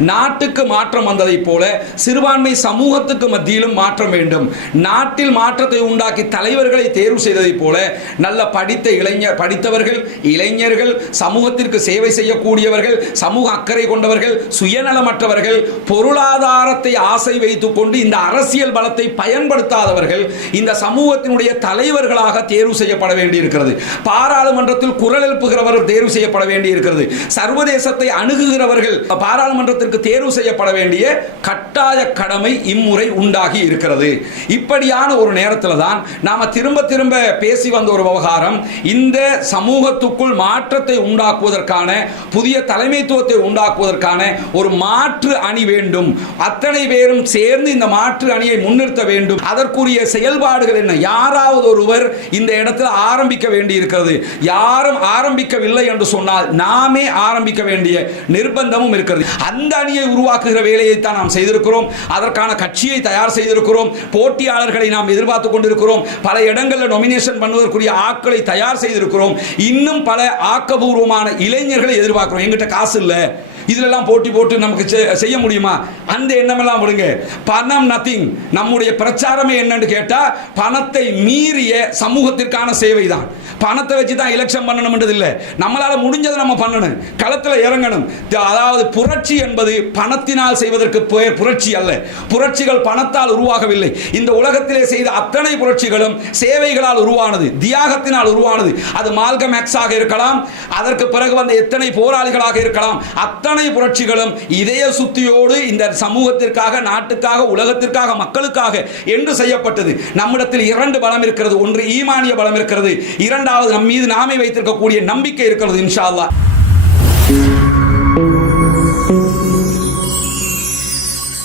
நாட்டுக்கு மாற்றம் வந்ததைப் போல சிறுபான்மை சமூகத்துக்கு மத்தியிலும் மாற்றம் வேண்டும். நாட்டில் மாற்றத்தை உண்டாக்கி தலைவர்களை தேர்வு செய்ததைப் போல நல்ல படித்த இளைஞர் படித்தவர்கள் இளைஞர்கள் சமூகத்திற்கு சேவை செய்யக்கூடியவர்கள் சமூக அக்கறை கொண்டவர்கள் சுயநலமற்றவர்கள் பொருளாதாரத்தை ஆசை வைத்துக் கொண்டு இந்த அரசியல் பலத்தை பயன்படுத்தாதவர்கள் இந்த சமூகத்தினுடைய தலைவர்களாக தேர்வு செய்யப்பட வேண்டியிருக்கிறது. பாராளுமன்றத்தில் குரல் எழுப்புகிறவர்கள் தேர்வு செய்யப்பட வேண்டியிருக்கிறது. சர்வதேசத்தை அணுகுகிறவர்கள் பாராளுமன்றத்தில் பாராளுமன்றத்திற்கு தேர்வு செய்யப்பட வேண்டிய கட்டாய கடமை இம்முறை உண்டாகி இருக்கிறது. இப்படியான ஒரு நேரத்தில் தான் நாம் திரும்ப திரும்ப பேசி வந்த ஒரு விவகாரம் இந்த சமூகத்துக்குள் மாற்றத்தை உண்டாக்குவதற்கான புதிய தலைமைத்துவத்தை உண்டாக்குவதற்கான ஒரு மாற்று அணி வேண்டும். அத்தனை பேரும் சேர்ந்து இந்த மாற்று அணியை முன்னிறுத்த வேண்டும். அதற்குரிய செயல்பாடுகள் என்ன? யாராவது ஒருவர் இந்த இடத்துல ஆரம்பிக்க வேண்டி இருக்கிறது யாரும் ஆரம்பிக்கவில்லை என்று சொன்னால் நாமே ஆரம்பிக்க வேண்டிய நிர்பந்தமும் இருக்கிறது. அந்த அணியை உருவாக்குகிற வேலையை தான் நாம் செய்திருக்கிறோம். அதற்கான கட்சியை தயார் செய்திருக்கிறோம். போட்டியாளர்களை நாம் எதிர்பார்த்து கொண்டிருக்கிறோம். பல இடங்களில் நொமினேஷன் பண்ணுவதற்குரிய ஆக்களை தயார் செய்திருக்கிறோம். இன்னும் பல ஆக்கபூர்வமான இளைஞர்களை எதிர்பார்க்கிறோம். எங்கிட்ட காசு இல்லை. இதிலெல்லாம் போட்டி போட்டு நமக்கு செ- செய்ய முடியுமா? அந்த எண்ணமெல்லாம் விடுங்க. பணம் நத்திங் நம்முடைய பிரச்சாரமே என்னன்னு கேட்டால் பணத்தை மீறிய சமூகத்திற்கான சேவை தான் பணத்தை வச்சு தான் எலெக்ஷன் பண்ணணும்ன்றது இல்லை நம்மளால முடிஞ்சதை நம்ம பண்ணணும். களத்தில் இறங்கணும். அதாவது புரட்சி என்பது பணத்தினால் செய்வதற்கு புரட்சி அல்ல. புரட்சிகள் பணத்தால் உருவாகவில்லை. இந்த உலகத்திலே செய்த அத்தனை புரட்சிகளும் சேவைகளால் உருவானது தியாகத்தினால் உருவானது. அது மால்க ஆக இருக்கலாம். அதற்கு பிறகு வந்த எத்தனை போராளிகளாக இருக்கலாம். அத்தனை புரட்சிகளும் இதய சுத்தியோடு இந்த சமூகத்திற்காக நாட்டுக்காக உலகத்திற்காக மக்களுக்காக என்று செய்யப்பட்டது. நம்மிடத்தில் இரண்டு பலம் இருக்கிறது. ஒன்று ஈமானிய பலம் இருக்கிறது. இரண்டு இரண்டாவது நம் மீது நாமே வைத்திருக்கக்கூடிய நம்பிக்கை இருக்கிறது இன்ஷா அல்லாஹ்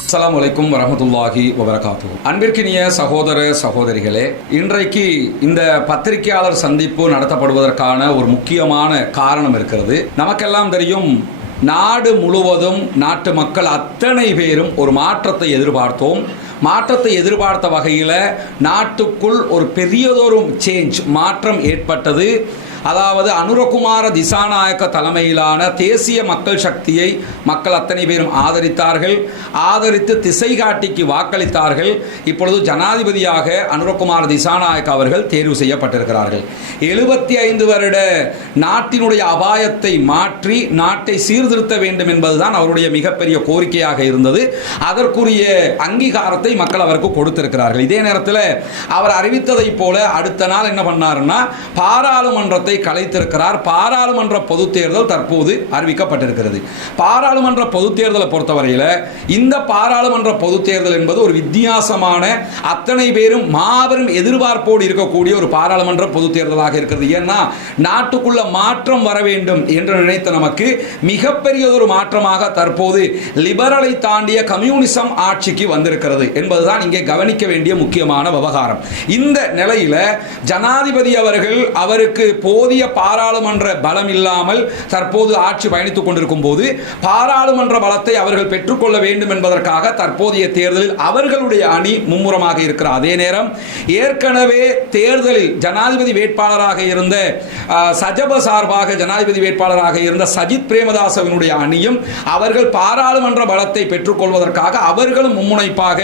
அஸ்லாம் வலைக்கும் வரமத்துல்லாஹி வபரகாத்து அன்பிற்கினிய சகோதர சகோதரிகளே இன்றைக்கு இந்த பத்திரிகையாளர் சந்திப்பு நடத்தப்படுவதற்கான ஒரு முக்கியமான காரணம் இருக்கிறது. நமக்கெல்லாம் தெரியும் நாடு முழுவதும் நாட்டு மக்கள் அத்தனை பேரும் ஒரு மாற்றத்தை எதிர்பார்த்தோம். மாற்றத்தை எதிர்பார்த்த வகையில் நாட்டுக்குள் ஒரு பெரியதொரு சேஞ்ச் மாற்றம் ஏற்பட்டது. அதாவது அனுரகுமார திசாநாயக்க தலைமையிலான தேசிய மக்கள் சக்தியை மக்கள் அத்தனை பேரும் ஆதரித்தார்கள். ஆதரித்து திசை காட்டிக்கு வாக்களித்தார்கள். இப்பொழுது ஜனாதிபதியாக அனுரகுமார திசாநாயக்க அவர்கள் தேர்வு செய்யப்பட்டிருக்கிறார்கள். எழுபத்தி ஐந்து வருட நாட்டினுடைய அபாயத்தை மாற்றி நாட்டை சீர்திருத்த வேண்டும் என்பதுதான் அவருடைய மிகப்பெரிய கோரிக்கையாக இருந்தது. அதற்குரிய அங்கீகாரத்தை மக்கள் அவருக்கு கொடுத்திருக்கிறார்கள். இதே நேரத்தில் அவர் அறிவித்ததைப் போல அடுத்த நாள் என்ன பண்ணாருன்னா பாராளுமன்றத்தை கலைத்திருக்கிறார். பாராளுமன்ற பொது தேர்தல் தற்போது அறிவிக்கப்பட்டிருக்கிறது. பாராளுமன்ற பொது தேர்தலை பொறுத்தவரையில் இந்த பாராளுமன்ற பொது தேர்தல் என்பது ஒரு வித்தியாசமான அத்தனை பேரும் மாபெரும் எதிர்பார்ப்போடு இருக்கக்கூடிய ஒரு பாராளுமன்ற பொது தேர்தலாக இருக்கிறது. ஏன்னா நாட்டுக்குள்ள மாற்றம் வர வேண்டும் என்று நினைத்த நமக்கு மிகப்பெரியதொரு மாற்றமாக தற்போது லிபரலை தாண்டிய கம்யூனிசம் ஆட்சிக்கு வந்திருக்கிறது என்பதுதான் இங்கே கவனிக்க வேண்டிய முக்கியமான விவகாரம். இந்த நிலையில ஜனாதிபதி அவர்கள் அவருக்கு போதிய பாராளுமன்ற பலம் இல்லாமல் தற்போது ஆட்சி பயணித்துக் கொண்டிருக்கும் போது பாராளுமன்ற பலத்தை அவர்கள் பெற்றுக்கொள்ள வேண்டும் என்பதற்காக தற்போதைய தேர்தலில் அவர்களுடைய அணி மும்முரமாக இருக்கிறார். அதே நேரம் ஏற்கனவே தேர்தலில் ஜனாதிபதி வேட்பாளராக இருந்த சஜப சார்பாக ஜனாதிபதி வேட்பாளராக இருந்த சஜித் பிரேமதாசவினுடைய அணியும் அவர்கள் பாராளுமன்ற பலத்தை பெற்றுக்கொள்வதற்காக அவர்களும் மும்முனைப்பாக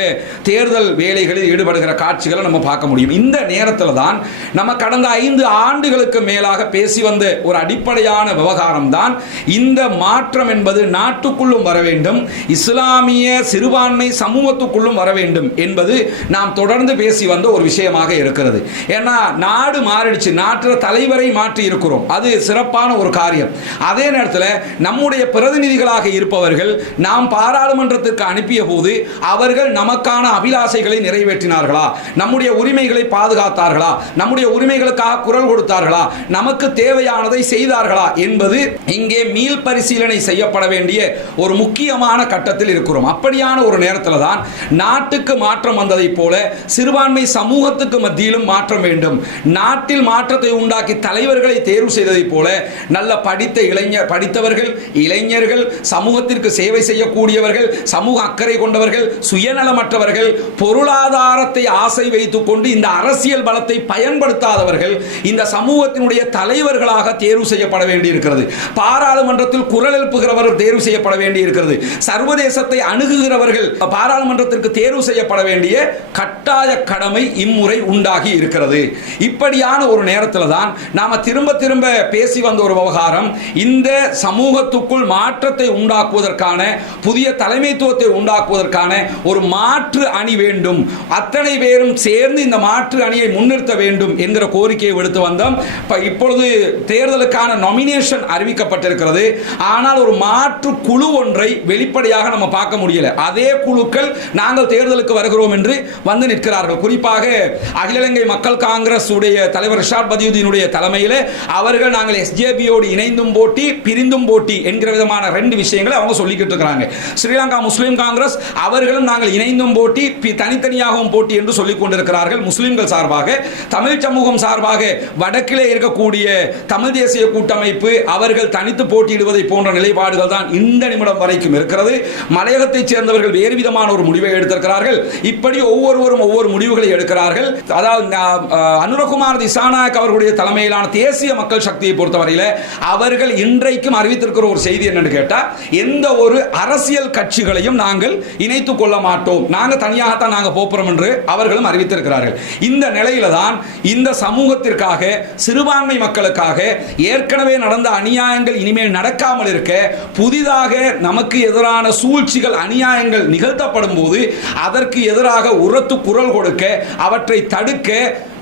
தேர்தல் வேலைகளில் ஈடுபடுகிற காட்சிகளை நம்ம பார்க்க முடியும். இந்த நேரத்தில் தான் நம்ம கடந்த ஐந்து ஆண்டுகளுக்கு மேலாக பேசி வந்த ஒரு அடிப்படையான விவகாரம் தான் இந்த மாற்றம் என்பது நாட்டுக்குள்ளும் வர வேண்டும் இஸ்லாமிய சிறுபான்மை சமூகத்துக்குள்ளும் வர வேண்டும் என்பது நாம் தொடர்ந்து பேசி வந்த ஒரு விஷயமாக இருக்கிறது. ஏன்னா நாடு மாறிடுச்சு நாட்டில் தலைவரை மாற்றி இருக்கிறோம். அது சிறப்பான ஒரு காரியம். அதே நேரத்தில் நம்முடைய பிரதிநிதிகளாக இருப்பவர்கள் நாம் பாராளுமன்றத்திற்கு அனுப்பிய போது அவர்கள் நமக்கான அபிலாசைகளை நிறைவேற்றினார்களா? நம்முடைய உரிமைகளை பாதுகாத்தார்களா? நம்முடைய உரிமைகளுக்காக குரல் கொடுத்தார்களா? நமக்கு தேவையானதை செய்தார்களா என்பது இங்கே மீள் பரிசீலனை செய்யப்பட வேண்டிய ஒரு முக்கியமான கட்டத்தில் இருக்கிறோம். அப்படியான ஒரு நேரத்தில் தான் நாட்டுக்கு மாற்றம் வந்ததைப் போல சிறுபான்மை சமூகத்துக்கு மத்தியிலும் மாற்றம் வேண்டும். நாட்டில் மாற்றத்தை உண்டாக்கி தலைவர்களை தேர்வு செய்ததைப் போல நல்ல படித்த இளைஞர் படித்தவர்கள் இளைஞர்கள் சமூகத்திற்கு சேவை செய்யக்கூடியவர்கள் சமூக அக்கறை கொண்டவர்கள் சுயநலமற்றவர்கள் பொருளாதாரத்தை ஆசை வைத்துக்கொண்டு இந்த அரசியல் பலத்தை பயன்படுத்தாதவர்கள் இந்த சமூகத்தினுடைய தலைவர்களாக தேர்வு செய்யப்பட வேண்டி இருக்கிறது பாராளுமன்றத்தில் குரல் எழுப்புகிறவர்கள் தேர்வு செய்யப்பட வேண்டி இருக்கிறது சர்வதேசத்தை அணுகுகிறவர்கள் பாராளுமன்றத்திற்கு தேர்வு செய்யப்பட வேண்டிய கட்டாய கடமை இம்முறை உண்டாகி இருக்கிறது. இப்படியான ஒரு நேரத்தில் தான் நாம் திரும்ப திரும்ப பேசி வந்த ஒரு விவகாரம் இந்த சமூகத்துக்குள் மாற்றத்தை உண்டாக்குவதற்கான புதிய தலைமைத்துவத்தை உண்டாக்குவதற்கான ஒரு மாற்று அணி வேண்டும். அத்தனை பேரும் சேர்ந்து இந்த மாற்று அணியை முன்னிறுத்த வேண்டும் என்கிற கோரிக்கையை விடுத்து வந்தோம். இப்பொழுது தேர்தலுக்கான நாமினேஷன் அறிவிக்கப்பட்டிருக்கிறது. ஆனால் ஒரு மாற்று குழு ஒன்றை வெளிப்படையாக நம்ம பார்க்க முடியல. அதே குழுக்கள் நாங்கள் தேர்தலுக்கு வருகிறோம் என்று வந்து நிற்கிறார்கள். குறிப்பாக அகில இலங்கை மக்கள் காங்கிரஸ் உடைய தலைவர் ரிஷாட் பதியுதீனுடைய தலைமையில் அவர்கள் நாங்கள் எஸ்ஜேபியோடு இணைந்தும் போட்டி பிரிந்தும் போட்டி என்கிற விதமான ரெண்டு விஷயங்களை அவங்க சொல்லிக்கிட்டு இருக்கிறாங்க. ஸ்ரீலங்கா முஸ்லீம் காங்கிரஸ் அவர்களும் நாங்கள் இணைந்தும் போட்டி பி- தனித்தனியாகவும் போட்டி என்று சொல்லிக் கொண்டிருக்கிறார்கள். முஸ்லீம்கள் சார்பாக தமிழ் சமூகம் சார்பாக வடக்கிலே இருக்க இருக்கக்கூடிய தமிழ் தேசிய கூட்டமைப்பு அவர்கள் தனித்து போட்டியிடுவதை போன்ற நிலைப்பாடுகள் தான் இந்த நிமிடம் வரைக்கும் இருக்கிறது. மலையகத்தைச் சேர்ந்தவர்கள் வேறு விதமான ஒரு முடிவை எடுத்திருக்கிறார்கள். இப்படி ஒவ்வொருவரும் ஒவ்வொரு முடிவுகளை எடுக்கிறார்கள். அதாவது அனுரகுமார் திசாநாயக் அவர்களுடைய தலைமையிலான தேசிய மக்கள் சக்தியை பொறுத்தவரையில் அவர்கள் இன்றைக்கும் அறிவித்திருக்கிற ஒரு செய்தி என்னன்னு கேட்டால் எந்த ஒரு அரசியல் கட்சிகளையும் நாங்கள் இணைத்துக் கொள்ள மாட்டோம். நாங்கள் தனியாகத்தான் நாங்கள் போப்புறோம் என்று அவர்களும் அறிவித்திருக்கிறார்கள். இந்த நிலையில தான் இந்த சமூகத்திற்காக சிறுபான்மை மக்களுக்காக ஏற்கனவே நடந்த அநியாயங்கள் இனிமேல் நடக்காமல் இருக்க புதிதாக நமக்கு எதிரான சூழ்ச்சிகள் அநியாயங்கள் நிகழ்த்தப்படும் போது அதற்கு எதிராக உரத்து குரல் கொடுக்க அவற்றை தடுக்க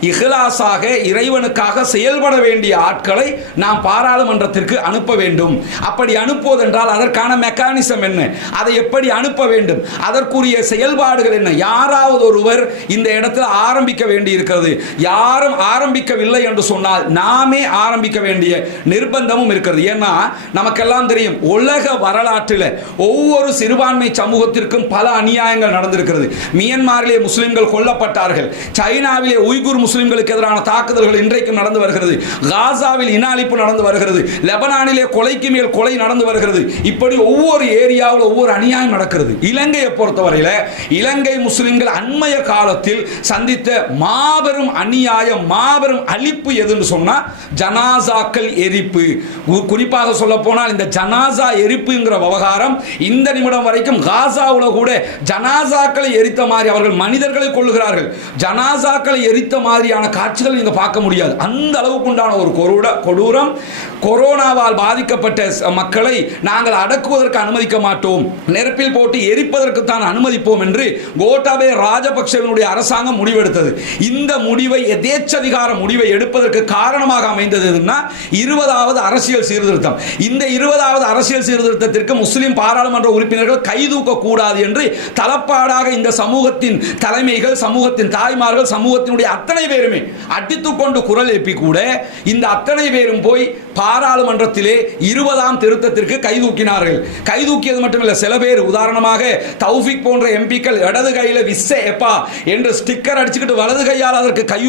இஹ்லாஸாக இறைவனுக்காக செயல்பட வேண்டிய ஆட்களை நாம் பாராளுமன்றத்திற்கு அனுப்ப வேண்டும். அப்படி அனுப்புவதென்றால் அதற்கான மெக்கானிசம் என்ன? அதை எப்படி அனுப்ப வேண்டும்? அதற்குரிய செயல்பாடுகள் என்ன? யாராவது ஒருவர் இந்த இடத்தில் ஆரம்பிக்க வேண்டி இருக்கிறது யாரும் ஆரம்பிக்கவில்லை என்று சொன்னால் நாமே ஆரம்பிக்க வேண்டிய நிர்பந்தமும் இருக்கிறது. ஏன்னா நமக்கெல்லாம் தெரியும் உலக வரலாற்றில் ஒவ்வொரு சிறுபான்மை சமூகத்திற்கும் பல அநியாயங்கள் நடந்திருக்கிறது. மியன்மாரிலே முஸ்லிம்கள் கொல்லப்பட்டார்கள். சைனாவிலே உய்குர் முஸ்லிம்களுக்கு எதிரான தாக்குதல்கள் இன்றைக்கும் நடந்து வருகிறது. காசாவில் இன அழிப்பு நடந்து வருகிறது. லெபனானிலே கொலைக்கு மேல் கொலை நடந்து வருகிறது. இப்படி ஒவ்வொரு ஏரியாவில் ஒவ்வொரு அநியாயம் நடக்கிறது. இலங்கையை பொறுத்தவரையில் இலங்கை முஸ்லிம்கள் அண்மைய காலத்தில் சந்தித்த மாபெரும் அநியாயம் மாபெரும் அழிப்பு எதுன்னு சொன்னால் ஜனாசாக்கள் எரிப்பு. குறிப்பாக சொல்ல போனால் இந்த ஜனாசா எரிப்புங்கிற விவகாரம் இந்த நிமிடம் வரைக்கும் காசாவில் கூட ஜனாசாக்களை எரித்த மாதிரி அவர்கள் மனிதர்களை கொள்ளுகிறார்கள் ஜனாசாக்களை எரித்த மாதிரியான காட்சிகள் நீங்கள் பார்க்க முடியாது. அந்த அளவுக்கு உண்டான ஒரு கொடூர கொடூரம் கொரோனாவால் பாதிக்கப்பட்ட மக்களை நாங்கள் அடக்குவதற்கு அனுமதிக்க மாட்டோம். நெருப்பில் போட்டு எரிப்பதற்கு தான் அனுமதிப்போம் என்று கோட்டாபே ராஜபக்சேவனுடைய அரசாங்கம் முடிவெடுத்தது. இந்த முடிவை எதேச்சதிகார முடிவை எடுப்பதற்கு காரணமாக அமைந்தது இருபதாவது அரசியல் சீர்திருத்தம். இந்த இருபதாவது அரசியல் சீர்திருத்தத்திற்கு முஸ்லிம் பாராளுமன்ற உறுப்பினர்கள் கைதூக்க கூடாது என்று தலப்பாடாக இந்த சமூகத்தின் தலைமைகள் சமூகத்தின் தாய்மார்கள் சமூகத்தினுடைய அத்தனை அத்தனை பேருமே அடித்துக்கொண்டு குரல் எழுப்பி கூட இந்த அத்தனை பேரும் போய் பாராளுமன்றத்திலே இருபதாம் திருத்தத்திற்கு கைதூக்கினார்கள் கைதூக்கியது மட்டுமில்லை சில பேர் உதாரணமாக தௌஃபிக் போன்ற எம்பிக்கள் இடது கையில் விஸ்ஸ எப்பா என்று ஸ்டிக்கர் அடிச்சுக்கிட்டு வலது கையால் அதற்கு கை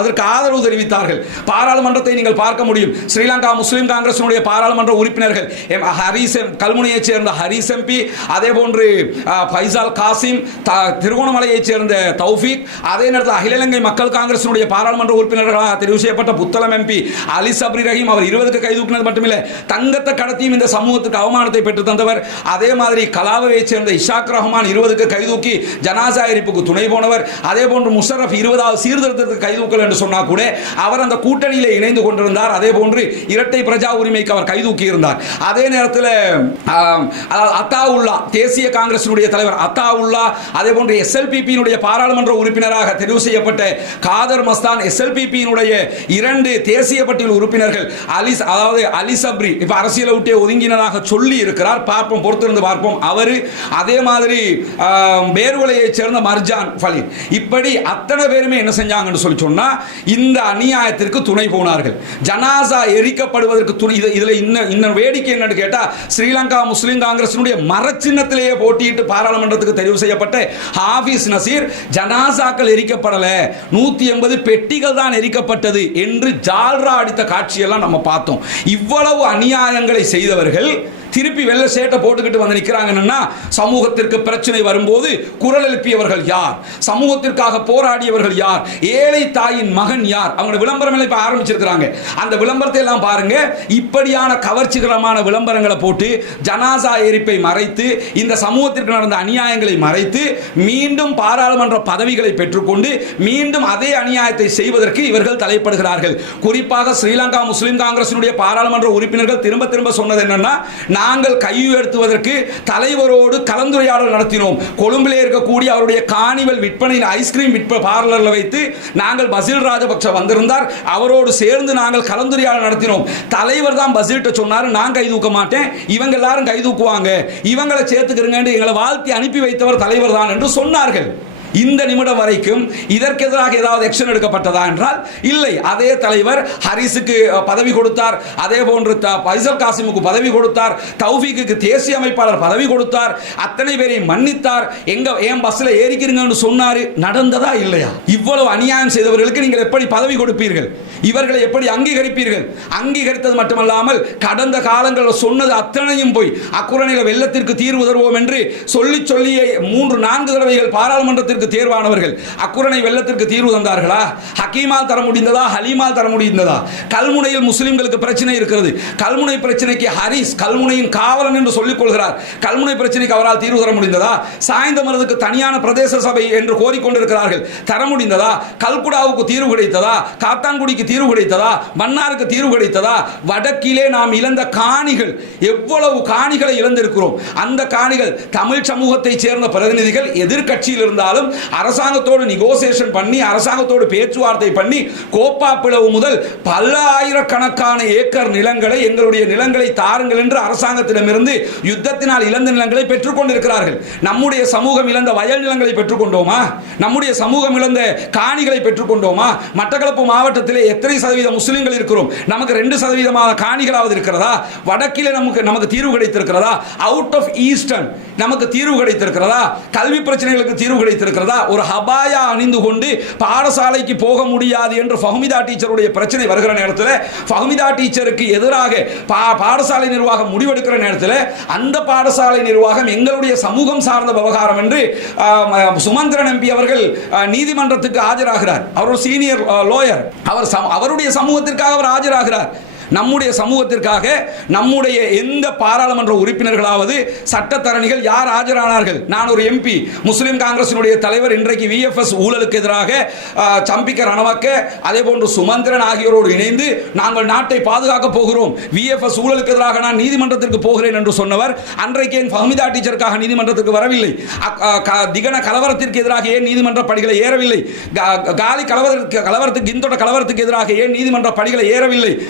அதற்கு ஆதரவு தெரிவித்தார்கள். பாராளுமன்றத்தை நீங்கள் பார்க்க முடியும். ஸ்ரீலங்கா முஸ்லீம் காங்கிரசினுடைய பாராளுமன்ற உறுப்பினர்கள் ஹரிஸ் கல்முனையைச் சேர்ந்த ஹரிஸ் எம்பி அதே போன்று ஃபைசால் காசிம் திருகோணமலையைச் சேர்ந்த தௌஃபிக் அதே நேரத்தில் அகில இலங்கை மக்கள் காங்கிரசுடைய பாராளுமன்ற உறுப்பினர்களாக தெரிவு செய்யப்பட்ட புத்தளம் எம்பி அலி சப்ரி ரஹீம் அவர் இருபதுக்கு கைதூக்கினது மட்டுமில்லை தங்கத்தை கடத்தியும் இந்த சமூகத்துக்கு அவமானத்தை பெற்று தந்தவர். அதே மாதிரி கலாவையைச் சேர்ந்த இஷாக் ரஹ்மான் இருபதுக்கு கைதூக்கி ஜனாசா எரிப்புக்கு துணை போனவர். அதே போன்று முஷரப் இருபதாவது சீர்திருத்தத்துக்கு கைதூக்கல் என்று சொன்னா கூட அவர் அந்த கூட்டணியில் இணைந்து கொண்டிருந்தார். அதே போன்று இரட்டை பிரஜா உரிமைக்கு அவர் கைதூக்கி இருந்தார் அதே நேரத்தில் ஆம், அதாவது அத்தாவுல்லா தேசிய காங்கிரசினுடைய தலைவர் அத்தாவுல்லா அதே போன்று எஸ்எல்பிபியினுடைய பாராளுமன்ற உறுப்பினராக தெரிவு செய்யப்பட்ட காதர் காதர் மஸ்தான் எஸ்எல்பிபியினுடைய இரண்டு தேசிய பட்டியல் உறுப்பினர்கள் அலிஸ் அதாவது அலி சப்ரி இப்ப அரசியலை விட்டே ஒதுங்கினதாக சொல்லி இருக்கிறார். பார்ப்போம் பொறுத்திருந்து பார்ப்போம். அவர் அதே மாதிரி ஆம், சேர்ந்த மர்ஜான் ஃபலீம் இப்படி அத்தனை பேருமே என்ன செஞ்சாங்கன்னு சொல்லி சொன்னால் இந்த அநியாயத்திற்கு துணை போனார்கள். ஜனாசா எரிக்கப்படுவதற்கு துணை இது இதுல இன்னும் இன்னும் வேடிக்கை என்னன்னு கேட்டால் ஸ்ரீலங்கா முஸ்லீம் காங்கிரசினுடைய மரச்சின்னத்திலேயே போட்டியிட்டு பாராளுமன்றத்துக்கு தெரிவு செய்யப்பட்ட ஹாஃபிஸ் நசீர் ஜனாசாக்கள் எரிக்கப்படலை. நூற்றி எண்பது பெட்டிகள் தான் எரிக்கப்பட்டது என்று ஜால்ரா அடித்த காட்சியெல்லாம் நம்ம பார்த்தோம். இவ்வளவு அநியாயங்களை செய்தவர்கள் திருப்பி வெள்ள சேட்டை போட்டுக்கிட்டு வந்து நிற்கிறாங்கன்னா சமூகத்திற்கு பிரச்சனை வரும்போது குரல் எழுப்பியவர்கள் யார்? சமூகத்திற்காக போராடியவர்கள் யார்? ஏழை தாயின் மகன் யார்? அவங்க விளம்பரம் எல்லாம் ஆரம்பிச்சிருக்கிறாங்க. அந்த விளம்பரத்தை எல்லாம் பாருங்க. இப்படியான கவர்ச்சிகரமான விளம்பரங்களை போட்டு ஜனாசா எரிப்பை மறைத்து இந்த சமூகத்திற்கு நடந்த அநியாயங்களை மறைத்து மீண்டும் பாராளுமன்ற பதவிகளை பெற்றுக்கொண்டு மீண்டும் அதே அநியாயத்தை செய்வதற்கு இவர்கள் தலைப்படுகிறார்கள். குறிப்பாக ஸ்ரீலங்கா முஸ்லிம் காங்கிரசினுடைய பாராளுமன்ற உறுப்பினர்கள் திரும்ப திரும்ப சொன்னது என்னன்னா நாங்கள் கையுயர்த்துவதற்கு தலைவரோடு கலந்துரையாடல் நடத்தினோம். கொழும்பிலே இருக்கக்கூடிய அவருடைய காணிவல் விற்பனையில் ஐஸ்கிரீம் விற்ப பார்லரில் வைத்து நாங்கள் பசில் ராஜபக்ஷ வந்திருந்தார். அவரோடு சேர்ந்து நாங்கள் கலந்துரையாடல் நடத்தினோம். தலைவர் தான் பசில்கிட்ட சொன்னார் நான் கை தூக்க மாட்டேன். இவங்க எல்லாரும் கை தூக்குவாங்க. இவங்களை சேர்த்துக்கிறங்க எங்களை வாழ்த்தி அனுப்பி வைத்தவர் தலைவர் தான் என்று சொன்னார்கள். இந்த நிமிடம் வரைக்கும் இதற்கு எதிராக ஏதாவது எக்ஷன் எடுக்கப்பட்டதா என்றால் இல்லை. அதே தலைவர் ஹரிஸுக்கு பதவி கொடுத்தார். அதே போன்று த- பைசல் காசிமுக்கு பதவி கொடுத்தார். தௌஃபிக்கு தேசிய அமைப்பாளர் பதவி கொடுத்தார். அத்தனை பேரையும் மன்னித்தார். எங்க ஏன் பஸ்ல ஏறிக்கிறீங்கன்னு சொன்னாரு? நடந்ததா இல்லையா? இவ்வளவு அநியாயம் செய்தவர்களுக்கு நீங்கள் எப்படி பதவி கொடுப்பீர்கள்? இவர்களை எப்படி அங்கீகரிப்பீர்கள்? அங்கீகரித்தது மட்டுமல்லாமல் கடந்த காலங்களில் சொன்னது அத்தனையும் போய் அக்குரணில வெள்ளத்திற்கு தீர்வு தருவோம் என்று சொல்லி சொல்லியே மூன்று நான்கு தடவைகள் பாராளுமன்றத்திற்கு தேர்வானவர்கள் அக்குரனை வெள்ளத்திற்கு தீர்வு தந்தார்களா? ஹக்கீமால் தர முடிந்ததா? ஹலீமால் தர முடிந்ததா? கல்முனையில் முஸ்லிம்களுக்கு பிரச்சனை இருக்கிறது. கல்முனை பிரச்சனைக்கு ஹரிஸ் கல்முனையின் காவலன் என்று சொல்லிக் கொள்கிறார். கல்முனை பிரச்சனைக்கு அவரால் தீர்வு தர முடிந்ததா? சாய்ந்தமரதுக்கு தனியான பிரதேச சபை என்று கோரிக்கொண்டிருக்கிறார்கள். தர முடிந்ததா? கல்குடாவுக்கு தீர்வு கிடைத்ததா? காத்தான்குடிக்கு தீர்வு கிடைத்ததா? மன்னாருக்கு தீர்வு கிடைத்ததா? வடக்கிலே நாம் இழந்த காணிகள் எவ்வளவு காணிகளை இழந்திருக்கிறோம். அந்த காணிகள் தமிழ் சமூகத்தைச் சேர்ந்த பிரதிநிதிகள் எதிர்க்கட்சியில் இருந்தாலும் அரசாங்கத்தோடு நிகோசியேஷன் பண்ணி அரசாங்கத்தோடு பேச்சுவார்த்தை பண்ணி கோப்பா பிளவு முதல் பல ஆயிரக்கணக்கான ஏக்கர் நிலங்களை எங்களுடைய நிலங்களை தாருங்கள் என்று அரசாங்கத்திடமிருந்து யுத்தத்தினால் இழந்த நிலங்களை பெற்றுக்கொண்டிருக்கிறார்கள். நம்முடைய சமூகம் இழந்த வயல் நிலங்களை பெற்றுக்கொண்டோமா? நம்முடைய சமூகம் இழந்த காணிகளை பெற்றுக்கொண்டோமா? மட்டக்களப்பு மாவட்டத்திலே எத்தனை சதவீத முஸ்லிம்கள் இருக்கிறோம்? நமக்கு ரெண்டு சதவீதமான காணிகளாவது இருக்கிறதா? வடக்கிலே நமக்கு நமக்கு தீர்வு கிடைத்திருக்கிறதா? அவுட் ஆஃப் ஈஸ்டர்ன் நமக்கு தீர்வு கிடைத்திருக்கிறதா? கல்வி பிரச்சனைகளுக்கு தீர்வு கிடைத்திருக்கிறதா? ஒரு ஹபாயா அணிந்து கொண்டு பாடசாலைக்கு போக முடியாது என்று ஃபஹ்மிதா டீச்சருடைய பிரச்சனை வருகிற நேரத்தில் ஃபஹ்மிதா டீச்சருக்கு எதிராக பா- பாடசாலை நிர்வாகம் முடிவெடுக்கிற நேரத்தில் அந்த பாடசாலை நிர்வாகம் எங்களுடைய சமூகம் சார்ந்த விவகாரம் என்று சுமந்திரன் எம்பி அவர்கள் நீதிமன்றத்துக்கு ஆஜராகிறார். அவர் ஒரு சீனியர் லோயர் அவர் அவருடைய சமூகத்திற்காக அவர் ஆஜராகிறார். நம்முடைய சமூகத்திற்காக நம்முடைய எந்த பாராளுமன்ற உறுப்பினர்களாவது சட்டத்தரணிகள் யார் ஆஜரானார்கள்? நான் ஒரு எம்பி முஸ்லீம் காங்கிரசினுடைய தலைவர் இன்றைக்கு விஎஃப்எஸ் ஊழலுக்கு எதிராக சம்பிக்க ரணவக்க அதே போன்று சுமந்திரன் ஆகியோரோடு இணைந்து நாங்கள் நாட்டை பாதுகாக்க போகிறோம். விஎஃப்எஸ் ஊழலுக்கு எதிராக நான் நீதிமன்றத்திற்கு போகிறேன் என்று சொன்னவர் அன்றைக்கு என் ஃபஹமிதா டீச்சருக்காக நீதிமன்றத்திற்கு வரவில்லை. அ- க- திகன கலவரத்திற்கு எதிராக ஏன் நீதிமன்ற படிகளை ஏறவில்லை? கா- காலி கலவரத்திற்கு கலவரத்துக்கு இந்தோட கலவரத்துக்கு எதிராக ஏன் நீதிமன்ற படிகளை ஏறவில்லை?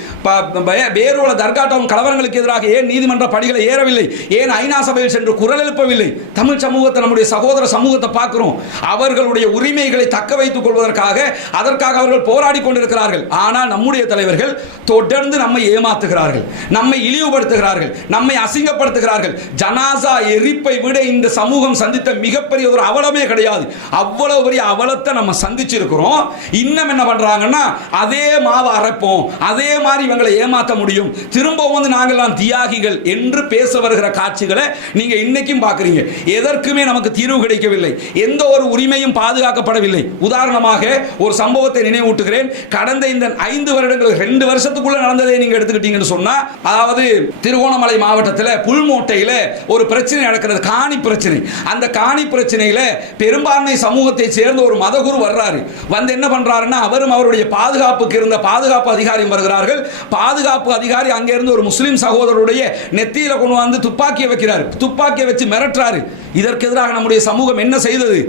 ப- தர்காட்டம் கலவரங்களுக்கு எதிராக ஏன் நீதிமன்ற படிகளை ஏறவில்லை? ஏன் ஐநா சபையில் சென்று குரல் எழுப்பவில்லை? தமிழ் சமூகத்தை நம்முடைய சகோதர சமூகத்தை பார்க்கிறோம். அவர்களுடைய உரிமைகளை தக்க வைத்துக் கொள்வதற்காக அதற்காக அவர்கள் போராடி கொண்டிருக்கிறார்கள். ஆனால் நம்முடைய தலைவர்கள் தொடர்ந்து நம்மை ஏமாத்துகிறார்கள். நம்மை இழிவுபடுத்துகிறார்கள். நம்மை அசிங்கப்படுத்துகிறார்கள். ஜனாசா எரிப்பை விட இந்த சமூகம் சந்தித்த மிகப்பெரிய ஒரு அவலமே கிடையாது. அவ்வளவு பெரிய அவலத்தை நம்ம சந்திச்சிருக்கிறோம். இன்னும் என்ன பண்றாங்கன்னா அதே மாவை அரைப்போம். அதே மாதிரி இவங்களை ஏமாற்ற முடியும். திரும்பவும் வந்து நாங்கள்லாம் தியாகிகள் என்று பேச வருகிற காட்சிகளை நீங்கள் இன்னைக்கும் பார்க்குறீங்க. எதற்குமே நமக்கு தீர்வு கிடைக்கவில்லை. எந்த ஒரு உரிமையும் பாதுகாக்கப்படவில்லை. உதாரணமாக ஒரு சம்பவத்தை நினைவூட்டுகிறேன். கடந்த இந்த ஐந்து வருடங்கள் ரெண்டு வருஷத்துக்குள்ள நடந்ததை நீங்கள் எடுத்துக்கிட்டீங்கன்னு சொன்னால் அதாவது திருகோணமலை மாவட்டத்தில் புல்மோட்டையில ஒரு பிரச்சனை நடக்கிறது காணி பிரச்சனை. அந்த காணி பிரச்சனையில பெரும்பான்மை சமூகத்தை சேர்ந்த ஒரு மதகுரு வர்றாரு. வந்து என்ன பண்றாருன்னா அவரும் அவருடைய பாதுகாப்புக்கு இருந்த பாதுகாப்பு அதிகாரியும் வருகிறார்கள். பாதுகாப்பு அதிகாரி அங்கேருந்து ஒரு முஸ்லீம் சகோதரருடைய நெத்தியில் கொண்டு வந்து துப்பாக்கியை வைக்கிறார். துப்பாக்கியை வச்சு மிரட்டுறாரு. இதற்கு எதிராக நம்முடைய சமூகம் என்ன செய்தது?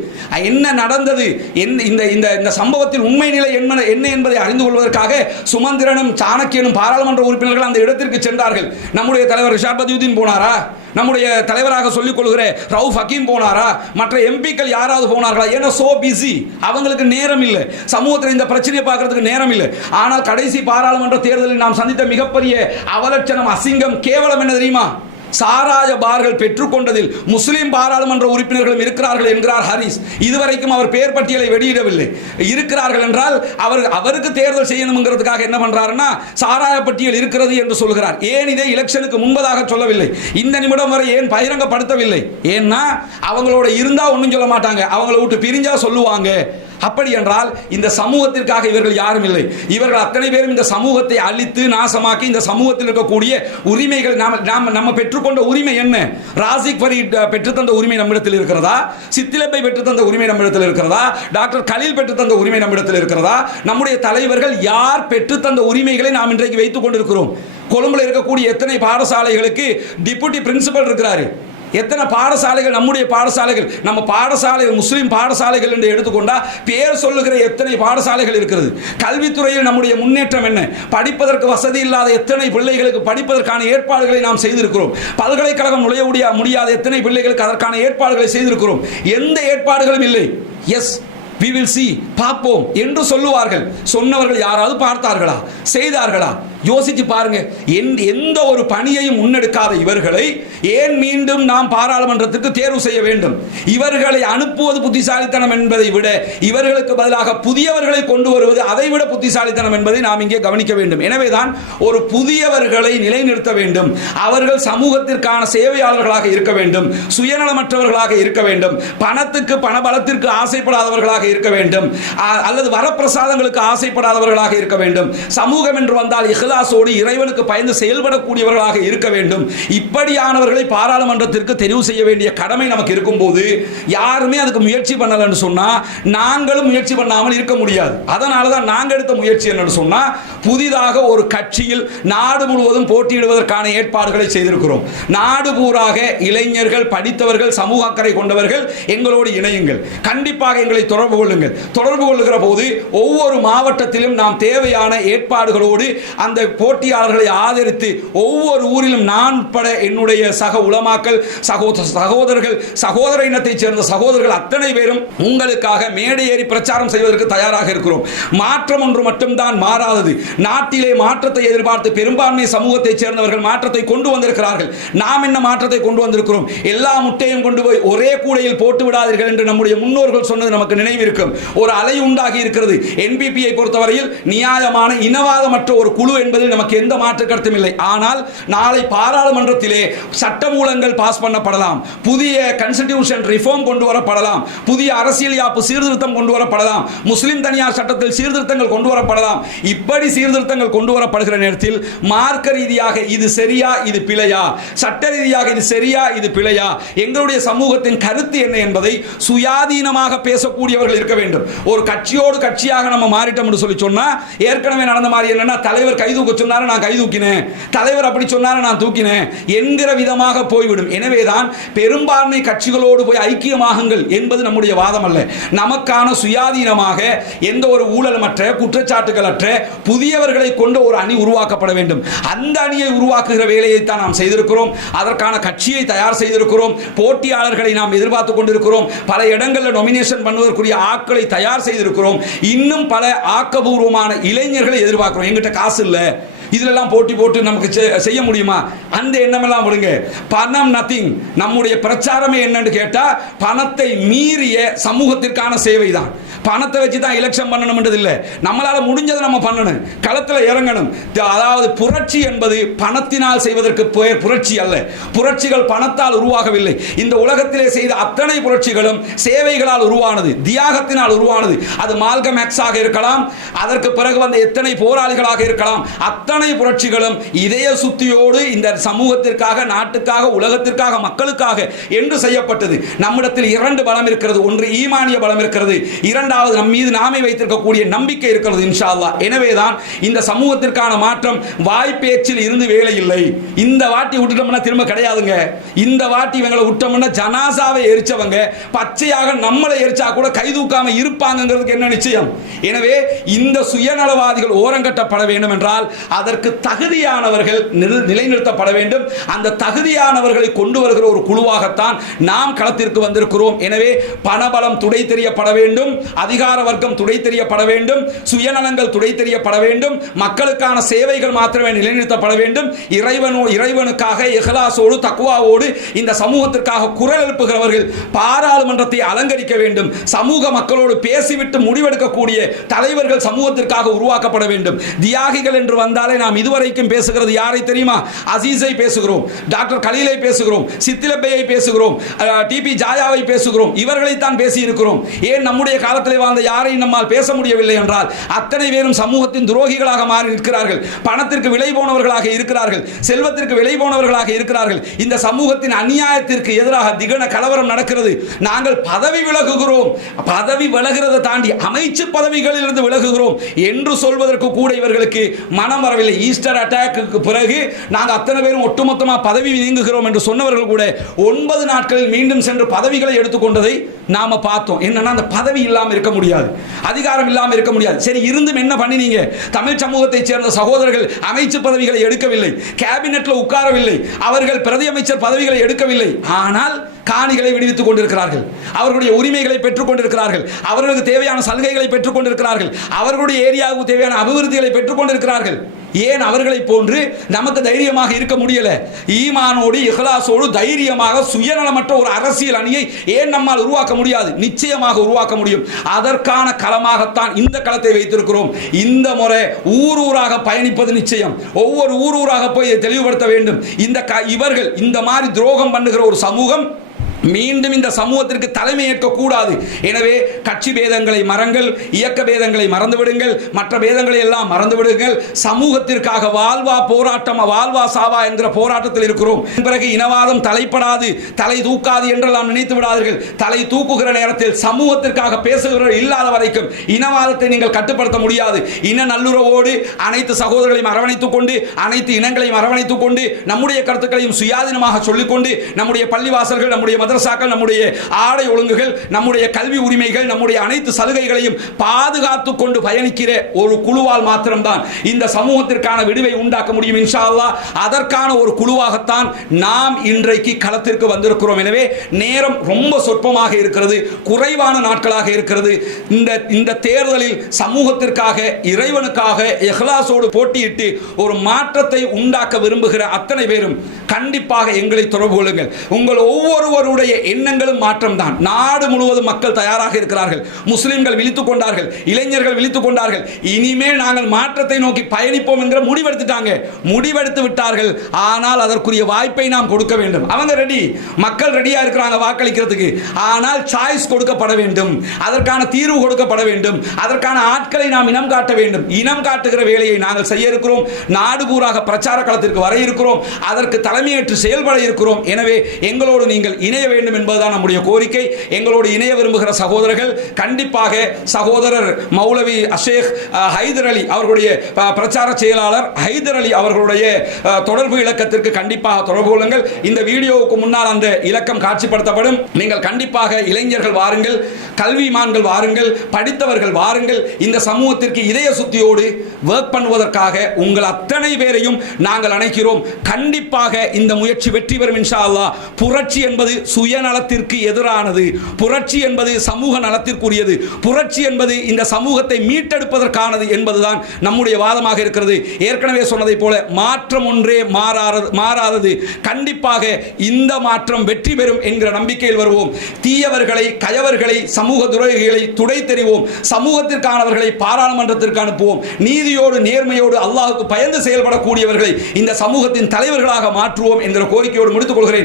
என்ன நடந்தது? என்ன இந்த இந்த இந்த சம்பவத்தில் உண்மை நிலை என்ன என்ன என்பதை அறிந்து கொள்வதற்காக சுமந்திரனும் சாணக்கியனும் பாராளுமன்ற உறுப்பினர்கள் அந்த இடத்திற்கு சென்றார்கள். நம்முடைய தலைவர் ரிஷாபதியுதீன் போனாரா? நம்முடைய தலைவராக சொல்லிக் கொள்கிற ரவுஃப் ஹக்கீம் போனாரா? மற்ற எம்பிக்கள் யாராவது போனார்களா? ஏன்னா சோ பிஸி அவங்களுக்கு நேரம் இல்லை. சமூகத்தில் இந்த பிரச்சனையை பார்க்கறதுக்கு நேரம் இல்லை. ஆனால் கடைசி பாராளுமன்ற தேர்தலில் நாம் சந்தித்த மிகப்பெரிய அவலட்சணம் அசிங்கம் கேவலம் என்ன தெரியுமா? சாராய பார்கள் பெற்றுக்கொண்டதில் முஸ்லீம் பாராளுமன்ற உறுப்பினர்களும் இருக்கிறார்கள் என்கிறார் ஹரிஸ். இதுவரைக்கும் அவர் பெயர் பட்டியலை வெளியிடவில்லை. இருக்கிறார்கள் என்றால் அவர் அவருக்கு தேர்தல் செய்யணுங்கிறதுக்காக என்ன பண்றாருன்னா சாராய பட்டியல் இருக்கிறது என்று சொல்கிறார். ஏன் இதை எலெக்ஷனுக்கு முன்பதாக சொல்லவில்லை? இந்த நிமிடம் வரை ஏன் பகிரங்கப்படுத்தவில்லை? ஏன்னா அவங்களோட இருந்தா ஒன்றும் சொல்ல மாட்டாங்க. அவங்கள விட்டு பிரிஞ்சா சொல்லுவாங்க. அப்படி என்றால் இந்த சமூகத்திற்காக இவர்கள் யாரும் இல்லை. இவர்கள் அத்தனை பேரும் இந்த சமூகத்தை அழித்து நாசமாக்கி இந்த சமூகத்தில் இருக்கக்கூடிய உரிமைகள் நாம் நாம் நம்ம பெற்றுக்கொண்ட உரிமை என்ன? ராசிக் வரி பெற்றுத்தந்த உரிமை நம்மிடத்தில் இருக்கிறதா? சித்திலப்பை பெற்றுத்தந்த உரிமை நம்மிடத்தில் இருக்கிறதா? டாக்டர் கலில் பெற்றுத்தந்த உரிமை நம்மிடத்தில் இருக்கிறதா? நம்முடைய தலைவர்கள் யார் பெற்றுத்தந்த உரிமைகளை நாம் இன்றைக்கு வைத்துக் கொண்டிருக்கிறோம்? கொழும்புல இருக்கக்கூடிய எத்தனை பாடசாலைகளுக்கு டிப்யூட்டி பிரின்சிபல் இருக்கிறாரு? எத்தனை பாடசாலைகள் நம்முடைய பாடசாலைகள் நம்ம பாடசாலைகள் முஸ்லீம் பாடசாலைகள் என்று எடுத்துக்கொண்டால் பேர் சொல்லுகிற எத்தனை பாடசாலைகள் இருக்கிறது? கல்வித்துறையில் நம்முடைய முன்னேற்றம் என்ன? படிப்பதற்கு வசதி இல்லாத எத்தனை பிள்ளைகளுக்கு படிப்பதற்கான ஏற்பாடுகளை நாம் செய்திருக்கிறோம்? பல்கலைக்கழகம் நுழைய முடியா- முடியாத எத்தனை பிள்ளைகளுக்கு அதற்கான ஏற்பாடுகளை செய்திருக்கிறோம்? எந்த ஏற்பாடுகளும் இல்லை. எஸ் வி வில் சி பார்ப்போம். என்று சொல்லுவார்கள். சொன்னவர்கள் யாராவது பார்த்தார்களா? செய்தார்களா? யோசிச்சு பாருங்க. எந்த ஒரு பணியையும் முன்னெடுக்காத இவர்களை ஏன் மீண்டும் நாம் பாராளுமன்றத்துக்கு தேர்வு செய்ய வேண்டும்? இவர்களை அனுப்புவது புத்திசாலித்தனம் என்பதை விட இவர்களுக்கு பதிலாக புதியவர்களை கொண்டு வருவது அதை விட புத்திசாலித்தனம் என்பதை நாம் இங்கே கவனிக்க வேண்டும். எனவேதான் ஒரு புதியவர்களை நிலைநிறுத்த வேண்டும். அவர்கள் சமூகத்திற்கான சேவையாளர்களாக இருக்க வேண்டும். சுயநலமற்றவர்களாக இருக்க வேண்டும். பணத்துக்கு பணபலத்திற்கு ஆசைப்படாதவர்களாக இருக்க வேண்டும். அல்லது வரப்பிரசாதங்களுக்கு ஆசைப்படாதவர்களாக இருக்க வேண்டும். சமூகம் என்று வந்தால் இஹ்லாசோடு இறைவனுக்கு பயந்து செயல்படக்கூடியவர்களாக இருக்க வேண்டும். இப்படியானவர்களை பாராளுமன்றத்திற்கு தெரிவு செய்ய வேண்டிய கடமை நமக்கு இருக்கும்போது யாருமே அதுக்கு முயற்சி பண்ணலன்னு சொன்னால் நாங்களும் முயற்சி பண்ணாமல் இருக்க முடியாது. அதனால தான் நாங்கள் எடுத்த முயற்சி என்னன்னு சொன்னால் புதிதாக ஒரு கட்சியில் நாடு முழுவதும் போட்டியிடுவதற்கான ஏற்பாடுகளை செய்திருக்கிறோம். நாடு பூராக இளைஞர்கள் படித்தவர்கள் சமூக அக்கறை கொண்டவர்கள் எங்களோடு இணையுங்கள். கண்டிப்பாக எங்களை தொடர்பு கொள்ளுங்கள். தொடர்பு கொள்ளுகிற போது ஒவ்வொரு மாவட்டத்திலும் நாம் தேவையான ஏற்பாடுகளோடு அந்த போட்டியாளர்களை ஆதரித்து ஒவ்வொரு ஊரிலும் நான் பட என்னுடைய சக உளமாக்கல் சகோதர சகோதரர்கள் சகோதர இனத்தைச் சேர்ந்த சகோதரர்கள் அத்தனை பேரும் உங்களுக்காக மேடை ஏறி பிரச்சாரம் செய்வதற்கு தயாராக இருக்கிறோம். மாற்றம் ஒன்று மட்டும்தான் மாறாதது. நாட்டிலே மாற்றத்தை எதிர்பார்த்து பெரும்பான்மை சமூகத்தைச் சேர்ந்தவர்கள் மாற்றத்தை கொண்டு வந்திருக்கிறார்கள். நாம் என்ன மாற்றத்தை கொண்டு வந்திருக்கிறோம்? எல்லா முட்டையும் கொண்டு போய் ஒரே கூடையில் போட்டு விடாதீர்கள் என்று நம்முடைய முன்னோர்கள் சொன்னது நமக்கு நினைவிருக்கும். ஒரு அலை உண்டாகி இருக்கிறது. என்பிபியை பொறுத்தவரையில் நியாயமான இனவாதமற்ற ஒரு குழு என்பதில் நமக்கு எந்த மாற்று கருத்தும் இல்லை. ஆனால் நாளை பாராளுமன்றத்திலே சட்டமூலங்கள் பாஸ் பண்ணப்படலாம். புதிய கன்ஸ்டிடியூஷன் ரிஃபார்ம் கொண்டு வரப்படலாம். புதிய அரசியல் யாப்பு சீர்திருத்தம் கொண்டு வரப்படலாம். முஸ்லிம் தனியார் சட்டத்தில் சீர்திருத்தங்கள் கொண்டு வரப்படலாம். இப்படி சீர்திருத்தங்கள் கொண்டு வரப்படுகிற நேரத்தில் மார்க்க ரீதியாக இது சரியா இது பிழையா? சட்ட ரீதியாக இது சரியா இது பிழையா? எங்களுடைய சமூகத்தின் கருத்து என்ன என்பதை சுயாதீனமாக பேசக்கூடியவர்கள் இருக்க வேண்டும். ஒரு கட்சியோடு கட்சியாக நம்ம மாறிட்டோம் என்று சொல்லி சொன்னா ஏற்கனவே நடந்த மாதிரி என்னன்னா தலைவர் கை தூக்க சொன்னாரு நான் கை தூக்கினேன் தலைவர் அப்படி சொன்னாரு நான் தூக்கினேன். என்கிற விதமாக போய்விடும். எனவேதான் பெரும்பான்மை கட்சிகளோடு போய் ஐக்கியமாகுங்கள் என்பது நம்முடைய வாதம் அல்ல நமக்கான சுயாதீனமாக எந்த ஒரு ஊழலமற்ற குற்றச்சாட்டுகளற்ற புதியவர்களை கொண்ட ஒரு அணி உருவாக்கப்பட வேண்டும். அந்த அணியை உருவாக்குகிற வேலையை தான் நாம் செய்திருக்கிறோம். அதற்கான கட்சியை தயார் செய்திருக்கிறோம். போட்டியாளர்களை நாம் எதிர்பார்த்து கொண்டிருக்கிறோம். பல இடங்களில் நொமினேஷன் பண்ணுவதற்குரிய ஆட்களை தயார் செய்திருக்கிறோம். இன்னும் பல ஆக்கபூர்வமான இளைஞர்களை எதிர்பார்க்கிறோம். எங்கிட்ட காசு இல்லை. இதிலெல்லாம் போட்டி போட்டு நமக்கு செ- செய்ய முடியுமா? அந்த எண்ணமெல்லாம் விடுங்க. பணம் நத்திங் நம்முடைய பிரச்சாரமே என்னன்னு கேட்டா பணத்தை மீறிய சமூகத்திற்கான சேவை தான் பணத்தை வச்சு தான் எலெக்ஷன் பண்ணணும்ன்றது இல்லை நம்மளால் முடிஞ்சதை நம்ம பண்ணணும். களத்தில் இறங்கணும். அதாவது புரட்சி என்பது பணத்தினால் செய்வதற்கு பெயர் புரட்சி அல்ல. புரட்சிகள் பணத்தால் உருவாகவில்லை. இந்த உலகத்திலே செய்த அத்தனை புரட்சிகளும் சேவைகளால் உருவானது தியாகத்தினால் உருவானது. அது மால்கம் எக்ஸாக இருக்கலாம். அதற்கு பிறகு வந்த எத்தனை போராளிகளாக இருக்கலாம். அத்தனை புரட்சிகளும் இதய சுத்தியோடு இந்த சமூகத்திற்காக நாட்டுக்காக உலகத்திற்காக மக்களுக்காக என்று செய்யப்பட்டது. நம்மிடத்தில் இரண்டு பலம் இருக்கிறது. ஒன்று ஈமானிய பலம் இருக்கிறது. இரண்டு இரண்டாவது நம் மீது நாமே வைத்திருக்கக்கூடிய நம்பிக்கை இருக்கிறது இன்ஷா அல்லாஹ் எனவேதான் இந்த சமூகத்திற்கான மாற்றம் வாய்ப்பேச்சில் இருந்து வேலை இல்லை இந்த வாட்டி விட்டுட்டோம்னா திரும்ப கிடையாதுங்க. இந்த வாட்டி இவங்களை விட்டோம்னா ஜனாசாவை எரிச்சவங்க. பச்சையாக நம்மளை எரிச்சா கூட கை தூக்காம இருப்பாங்கங்கிறதுக்கு என்ன நிச்சயம்? எனவே இந்த சுயநலவாதிகள் ஓரங்கட்டப்பட வேண்டும் என்றால் அதற்கு தகுதியானவர்கள் நிலைநிறுத்தப்பட வேண்டும். அந்த தகுதியானவர்களை கொண்டு வருகிற ஒரு குழுவாகத்தான் நாம் களத்திற்கு வந்திருக்கிறோம். எனவே பணபலம் துடை தெரியப்பட வேண்டும். அதிகார வர்க்கம் துடை தெரியப்பட வேண்டும் சுயநலங்கள் துடை தெரியப்பட வேண்டும் மக்களுக்கான சேவைகள் மாத்திரமே நிலைநிறுத்தப்பட வேண்டும். இறைவனோ இறைவனுக்காக எகலாசோடு தக்குவாவோடு இந்த சமூகத்திற்காக குரல் எழுப்புகிறவர்கள் பாராளுமன்றத்தை அலங்கரிக்க வேண்டும். சமூக மக்களோடு பேசிவிட்டு முடிவெடுக்கக்கூடிய தலைவர்கள் சமூகத்திற்காக உருவாக்கப்பட வேண்டும். தியாகிகள் என்று வந்தாலே நாம் இதுவரைக்கும் பேசுகிறது யாரை தெரியுமா? அசீஸை பேசுகிறோம் டாக்டர் கலீலை பேசுகிறோம் சித்திலப்பையை பேசுகிறோம் டிபி ஜாயாவை பேசுகிறோம் இவர்களைத்தான் பேசி இருக்கிறோம் ஏன் நம்முடைய காலத்தில் வாழ்ந்த யாரையும் நம்மால் பேச முடியவில்லை என்றால் அத்தனை பேரும் சமூகத்தின் துரோகிகளாக மாறி நிற்கிறார்கள். பணத்திற்கு விலை போனவர்களாக இருக்கிறார்கள். செல்வத்திற்கு விலை போனவர்களாக இருக்கிறார்கள். இந்த சமூகத்தின் அநியாயத்திற்கு எதிராக திகன கலவரம் நடக்கிறது. நாங்கள் பதவி விலகுகிறோம். பதவி விலகிறத தாண்டி அமைச்சு பதவிகளிலிருந்து விலகுகிறோம் என்று சொல்வதற்கு கூட இவர்களுக்கு மனம் வரவில்லை. ஈஸ்டர் அட்டாக்கு பிறகு நாங்கள் அத்தனை பேரும் ஒட்டுமொத்தமாக பதவி நீங்குகிறோம் என்று சொன்னவர்கள் கூட ஒன்பது நாட்களில் மீண்டும் சென்று பதவிகளை எடுத்துக்கொண்டதை நாம பார்த்தோம். என்னன்னா அந்த பதவி இல்லாமல் இருக்க முடியாது. அதிகாரம் இல்லாம இருக்க முடியாது. சரி இருந்தும் என்ன பண்ணினீங்க? தமிழ் சமூகத்தைச் சேர்ந்த சகோதரர்கள் அமைச்சு பதவிகளை எடுக்கவில்லை. கேபினெட்ல உட்காரவில்லை. அவர்கள் பிரதி அமைச்சர் பதவிகளை எடுக்கவில்லை. ஆனால் காணிகளை விடுவித்துக் கொண்டிருக்கிறார்கள். அவர்களுடைய உரிமைகளை பெற்றுக் கொண்டிருக்கிறார்கள். அவர்களுக்கு தேவையான சலுகைகளை பெற்றுக் கொண்டிருக்கிறார்கள். அவர்களுடைய ஏரியாவுக்கு தேவையான அபிவிருத்திகளை பெற்றுக் கொண்டிருக்கிறார்கள். ஏன் அவர்களை போன்று நமக்கு தைரியமாக இருக்க முடியல? ஈமானோடு இஹ்லாசோடு தைரியமாக சுயநலமற்ற ஒரு அரசியல் அணியை ஏன் நம்மால் உருவாக்க முடியாது? நிச்சயமாக உருவாக்க முடியும். அதற்கான களமாகத்தான் இந்த களத்தை வைத்திருக்கிறோம். இந்த முறை ஊர் ஊராக பயணிப்பது நிச்சயம். ஒவ்வொரு ஊர் ஊராக போய் தெளிவுபடுத்த வேண்டும். இந்த க- இவர்கள் இந்த மாதிரி துரோகம் பண்ணுகிற ஒரு சமூகம் மீண்டும் இந்த சமூகத்திற்கு தலைமை ஏற்க கூடாது எனவே கட்சி பேதங்களை மறங்கள் இயக்க பேதங்களை மறந்து விடுங்கள் மற்ற பேதங்களை எல்லாம் மறந்து விடுங்கள் சமூகத்திற்காக வாழ்வா போராட்டம் வாழ்வா சாவா என்கிற போராட்டத்தில் இருக்கிறோம். பிறகு இனவாதம் தலைப்படாது தலை தூக்காது என்றெல்லாம் நினைத்து விடாதீர்கள். தலை தூக்குகிற நேரத்தில் சமூகத்திற்காக பேசுகிறவர்கள் இல்லாத வரைக்கும் இனவாதத்தை நீங்கள் கட்டுப்படுத்த முடியாது. இன நல்லுறவோடு அனைத்து சகோதரர்களையும் அரவணைத்துக் கொண்டு அனைத்து இனங்களையும் அரவணைத்துக் கொண்டு நம்முடைய கருத்துக்களையும் சுயாதீனமாக சொல்லிக்கொண்டு நம்முடைய பள்ளிவாசல்கள் நம்முடைய மத மதரசாக்கள் நம்முடைய ஆடை ஒழுங்குகள் நம்முடைய கல்வி உரிமைகள் நம்முடைய அனைத்து சலுகைகளையும் பாதுகாத்து கொண்டு பயணிக்கிற ஒரு குழுவால் மாத்திரம்தான் இந்த சமூகத்திற்கான விடுவை உண்டாக்க முடியும் இன்ஷா அதற்கான ஒரு குழுவாகத்தான் நாம் இன்றைக்கு களத்திற்கு வந்திருக்கிறோம். எனவே நேரம் ரொம்ப சொற்பமாக இருக்கிறது குறைவான நாட்களாக இருக்கிறது. இந்த இந்த தேர்தலில் சமூகத்திற்காக இறைவனுக்காக எஹ்லாசோடு போட்டியிட்டு ஒரு மாற்றத்தை உண்டாக்க விரும்புகிற அத்தனை பேரும் கண்டிப்பாக எங்களை தொடர்பு கொள்ளுங்கள். உங்கள் ஒவ்வொருவருடைய எண்ணங்களும் மாற்றம்தான். நாடு முழுவதும் மக்கள் தயாராக இருக்கிறார்கள். முஸ்லிம்கள் விழித்துக் கொண்டார்கள். இளைஞர்கள் விழித்துக் கொண்டார்கள். இனிமேல் நாங்கள் மாற்றத்தை நோக்கி பயணிப்போம் என்கிற முடிவெடுத்துட்டாங்க. முடிவெடுத்து விட்டார்கள். ஆனால் அதற்குரிய வாய்ப்பை நாம் கொடுக்க வேண்டும். அவங்க ரெடி மக்கள் ரெடியா இருக்கிறாங்க வாக்களிக்கிறதுக்கு. ஆனால் சாய்ஸ் கொடுக்கப்பட வேண்டும். அதற்கான தீர்வு கொடுக்கப்பட வேண்டும். அதற்கான ஆட்களை நாம் இனம் காட்ட வேண்டும். இனம் காட்டுகிற வேலையை நாங்கள் செய்ய இருக்கிறோம். நாடு பூராக பிரச்சார களத்திற்கு வர இருக்கிறோம். அதற்கு தலைமையேற்று செயல்பட இருக்கிறோம். எனவே எங்களோடு நீங்கள் இணைய வேண்டும் என்பதுதான் நம்முடைய கோரிக்கை. எங்களோடு இணைய விரும்புகிற சகோதரர்கள் கண்டிப்பாக சகோதரர் மௌலவி அஷேக் ஹைதர் அலி அவர்களுடைய பிரச்சார செயலாளர் ஹைதர் அலி அவர்களுடைய தொடர்பு இலக்கத்திற்கு கண்டிப்பாக தொடர்பு கொள்ளுங்கள். இந்த வீடியோவுக்கு முன்னால் அந்த இலக்கம் காட்சிப்படுத்தப்படும். நீங்கள் கண்டிப்பாக இளைஞர்கள் வாருங்கள் கல்விமான்கள் வாருங்கள் படித்தவர்கள் வாருங்கள். இந்த சமூகத்திற்கு இதய சுத்தியோடு ஒர்க் பண்ணுவதற்காக உங்கள் அத்தனை பேரையும் நாங்கள் அணைக்கிறோம். கண்டிப்பாக இந்த முயற்சி வெற்றி பெறும் இன்ஷா அல்லா புரட்சி என்பது சுயநலத்திற்கு எதிரானது. புரட்சி என்பது சமூக நலத்திற்குரியது. புரட்சி என்பது இந்த சமூகத்தை மீட்டெடுப்பதற்கானது என்பதுதான் நம்முடைய வாதமாக இருக்கிறது. ஏற்கனவே சொன்னதைப் போல மாற்றம் ஒன்றே மாறாதது மாறாதது. கண்டிப்பாக இந்த மாற்றம் வெற்றி பெறும் என்கிற நம்பிக்கையில் வருவோம். தீயவர்களை கயவர்களை சமூக துறைகளை துடை தெரிவோம் சமூகத்திற்கானவர்களை பாராளுமன்றத்திற்கு அனுப்புவோம். நீதியோடு நேர்மையோடு அல்லாஹுக்கு பயந்து செயல்படக்கூடியவர்களை இந்த சமூகத்தின் தலைவர்களாக மாற்றுவோம் என்கிற கோரிக்கையோடு முடித்துக் கொள்கிறேன்.